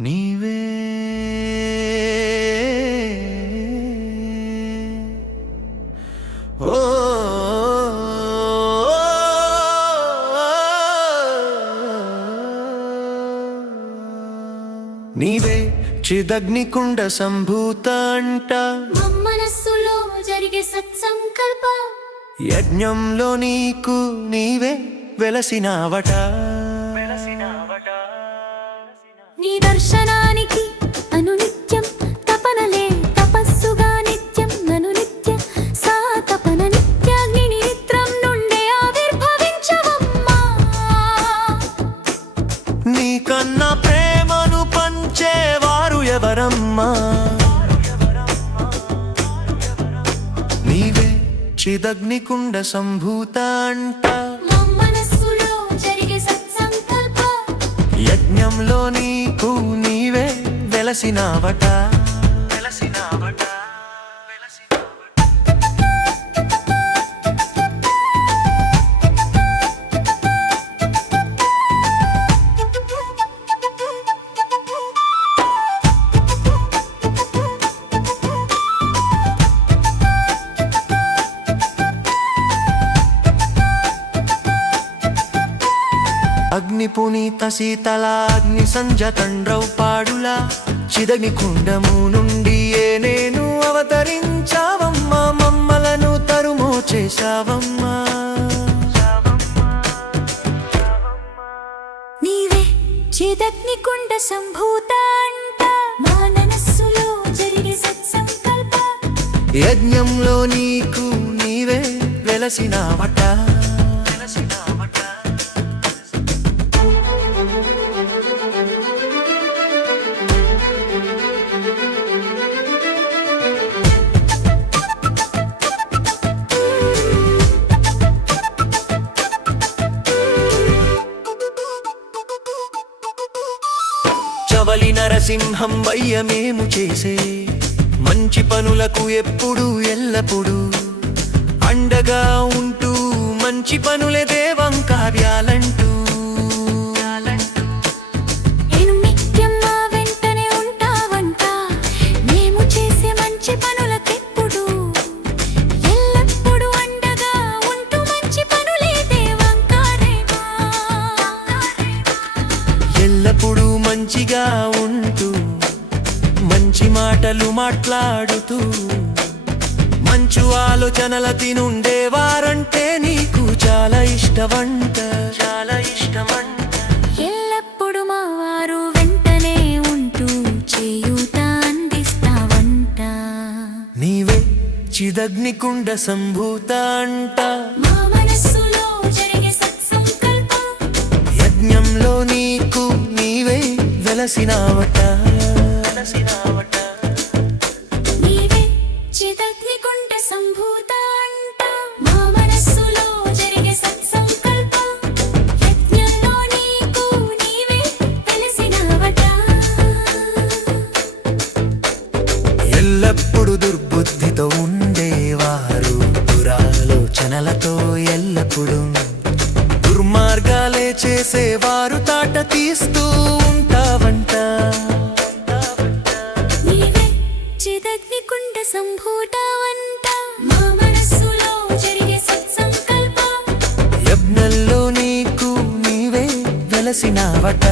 నీవే. ఓ. నీవే చిదగ్నికుండ సంభూత అంట మనస్సులో జరిగే సత్సంకల్ప. యజ్ఞంలో నీకు నీవే వెలసినావట. దర్శనానికి అనునిత్యం. తపనలే తపస్సుగా నిత్యం. నను సా తపన నిత్యాగ్ని నిత్రం నుండే ఆవిర్భవించవమ్మా. నీకన్నా ప్రేమను పంచేవారు ఎవరమ్మా? నీవే చిదగ్నికుండ సంభూత అంటా శూన్యంలో నీకు నీవే వెలసినావట. వెలసినావట. అగ్ని పునీత శీతల అగ్ని సంజ తండ్రౌ పాడులా. చిదగి కుండము నుండి ఏ నేను అవతరించావమ్మా మమ్మలను తరుమో చేశావమ్మా. నీవే చిదగ్నికుండ సంభూత అంట మా మనస్సులో జరిగే సత్సంకల్ప. యజ్ఞంలో నీకు నీవే వెలసినావట. నరసింహం వయ్యమేము చేసే? మంచి పనులకు ఎప్పుడు ఎల్లప్పుడు అండగా ఉంటూ మంచి పనులే దేవం కార్యాలంటూ. నేను నిత్యం మాటలు మాట్లాడుతూ మంచు ఆలోచనల తినుండేవారంటే నీకు చాలా ఇష్టమంట. చాలా ఇష్టమంట. ఎల్లప్పుడు మా వారు వెంటనే ఉంటూ చేయూత అందిస్తావంట. నీవే చిదగ్నికుండ సంభూత అంట. మా మనస్సులో జరిగే సత్సంకల్ప. యజ్ఞంలో నీకు నీవే వెలసినావట. వెలసినావట. ఎల్లప్పుడు దుర్బుద్ధితో ఉండేవారు. దురాలోచనలతో ఎల్లప్పుడు దుర్మార్గాలే చేసేవారు. తాట తీస్తూ ఉంటావంట. చిదగ్నికుండ సంభూతావంట యజ్ఞంలో నీకు నీవే వెలసినావట.